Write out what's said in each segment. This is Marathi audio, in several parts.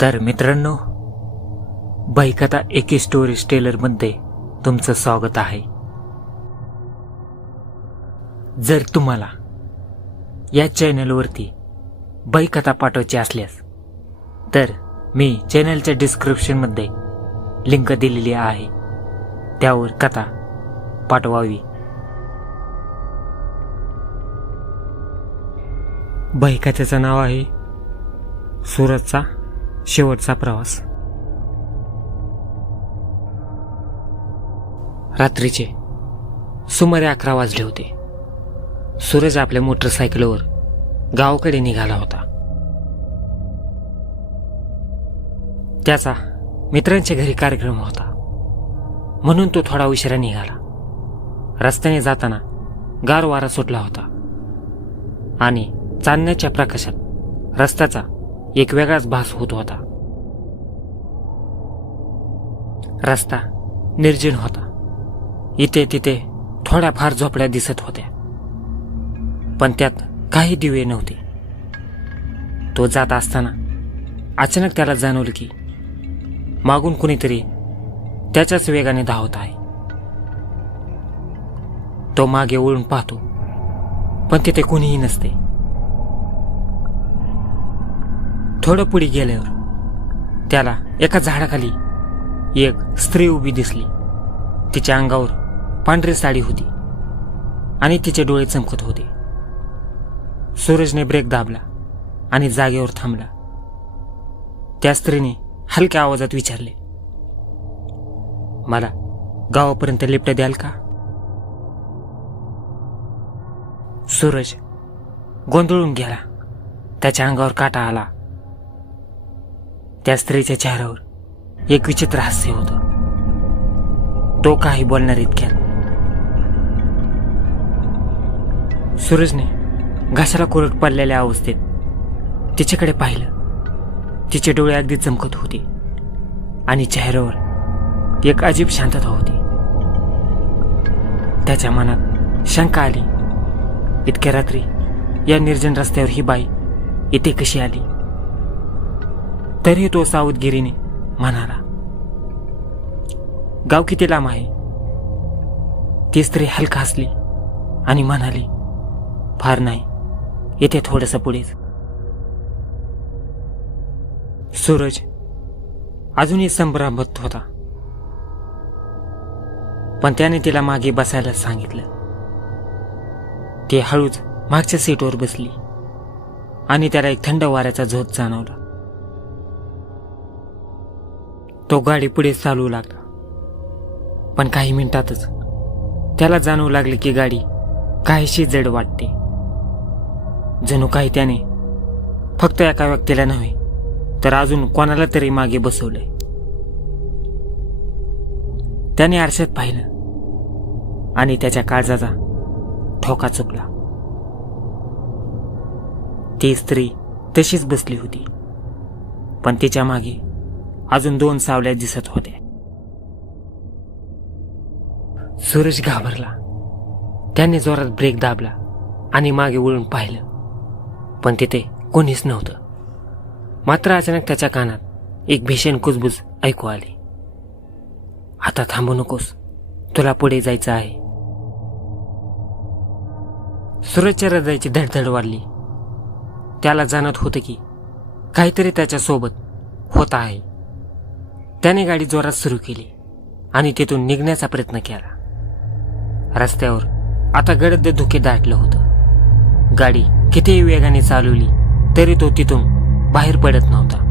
तर मित्रांनो बैकथा एके स्टोरीज टेलरमध्ये तुमचं स्वागत आहे. जर तुम्हाला या चॅनलवरती बैकथा पाठवायची असल्यास तर मी चॅनलच्या डिस्क्रिप्शनमध्ये लिंक दिलेली आहे. त्यावर कथा पाठवावी. बैकथेचं नाव आहे सुरतचा शेवटचा प्रवास. रात्रीचे. सुमारे अकरा वाजले होते. सूरज आपल्या मोटरसायकलवर गावाकडे निघाला होता. त्याचा मित्रांच्या घरी कार्यक्रम होता. म्हणून तो थोडा उशिरा निघाला. रस्त्याने जाताना गार वारा सुटला होता. आणि चांदण्याच्या प्रकाशात रस्त्याचा एक वेगळाच भास होत होता. रस्ता निर्जन होता. इथे तिथे थोड्याफार झोपड्या दिसत होत्या. पण त्यात काही दिवे नव्हते. तो जात असताना अचानक त्याला जाणवलं की मागून कुणीतरी त्याच्याच वेगाने धावत आहे. तो मागे वळून पाहतो पण तिथे कुणीही नसते. थोडं पुढे गेल्यावर त्याला एका झाडाखाली एक स्त्री उभी दिसली. तिच्या अंगावर पांढरी साडी होती आणि तिचे डोळे चमकत होते. सूरजने ब्रेक दाबला आणि जागेवर थांबला. त्या स्त्रीने हलक्या आवाजात विचारले मला गावापर्यंत लिफ्ट द्याल का? सूरज गोंधळून गेला. त्याच्या अंगावर काटा आला. त्या स्त्रीच्या चेहऱ्यावर एक विचित्र हास्य होतं. तो काही बोलणार इतक्यात सूरजने घासाला कोरट पडलेल्या अवस्थेत तिच्याकडे पाहिलं. तिचे डोळे अगदी चमकत होते आणि चेहऱ्यावर एक अजीब शांतता होती. त्याच्या मनात शंका आली. इतक्या रात्री या निर्जन रस्त्यावर ही बाई इथे कशी आली? तरी तो सावधगिरीने म्हणाला गाव किती लांब आहे? ती स्त्री हलका हसली आणि म्हणाली फार नाही येथे थोडस पुढेच. सूरज अजूनही संभ्रमत होता पण त्याने तिला मागे बसायला सांगितलं. ती हळूच मागच्या सीटवर बसली आणि त्याला एक थंड वाऱ्याचा झोत जाणवला. तो गाडी पुढे चालवू लागला. पण काही मिनिटातच त्याला जाणवू लागले की गाडी काहीशी जड वाटते. जणू काही त्याने फक्त एका व्यक्तीला नव्हे तर अजून कोणाला तरी मागे बसवलंय. त्याने आरशात पाहिलं आणि त्याच्या काळजाचा ठोका चुकला. ती स्त्री तशीच बसली होती पण तिच्यामागे अजून दोन सावल्या दिसत होत्या. सूरज घाबरला. त्याने जोरात ब्रेक दाबला आणि मागे वळून पाहिलं. पण तिथे कोणीच नव्हतं. मात्र अचानक त्याच्या कानात एक भीषण कुजबुज ऐकू आली. आता थांबू नकोस. तुला पुढे जायचं आहे. सूरजच्या हृदयाची धडधड वाढली. त्याला जाणत होतं की काहीतरी त्याच्यासोबत होत आहे. त्याने गाडी जोरात सुरू केली आणि तिथून निघण्याचा प्रयत्न केला. रस्त्यावर आता गडद धुके दाटलं होतं. गाडी कितीही वेगाने चालवली तरी तो तिथून बाहेर पडत नव्हता.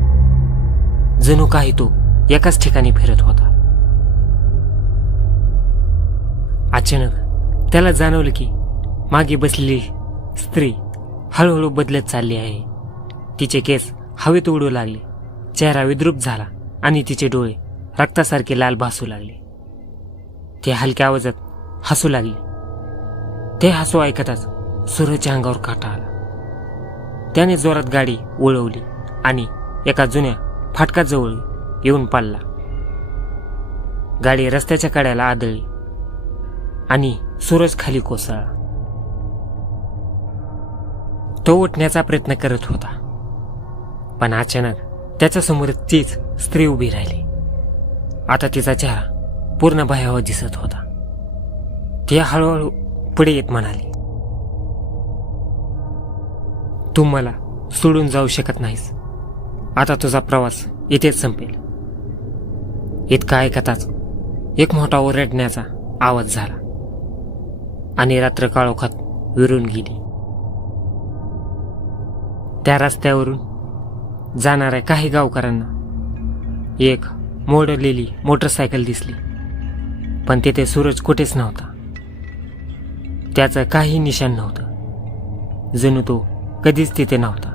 जणू काही तो एकाच ठिकाणी फिरत होता. अचानक त्याला जाणवलं की मागे बसलेली स्त्री हळूहळू बदलत चालली आहे. तिचे केस हवेत उडू लागले. चेहरा विद्रूप झाला. आणि तिचे डोळे रक्तासारखे लाल भासू लागले. ते हलक्या आवाजात हसू लागले. ते हसू ऐकताच सूरजच्या अंगावर काटा आला. त्याने जोरात गाडी वळवली आणि एका जुन्या फाटकाजवळ येऊन पाडला. गाडी रस्त्याच्या कड्याला आदळली आणि सूरज खाली कोसळला. तो उठण्याचा प्रयत्न करत होता. पण अचानक त्याच्यासमोर तीच स्त्री उभी राहिली. आता तिचा चेहरा पूर्ण भयावह दिसत होता. ती हळूहळू पुढे येत म्हणाली तू मला सोडून जाऊ शकत नाहीस. आता तुझा प्रवास इथेच संपेल. इतका ऐकताच एक मोठा ओरडण्याचा आवाज झाला आणि रात्र काळोखात विरून गेली. त्या रस्त्यावरून जाणाऱ्या काही गावकऱ्यांना एक मोडलेली मोटरसायकल दिसली. पण तिथे सूरज कुठेच नव्हता. त्याचं काही निशाण नव्हतं. जणू तो कधीच तिथे नव्हता.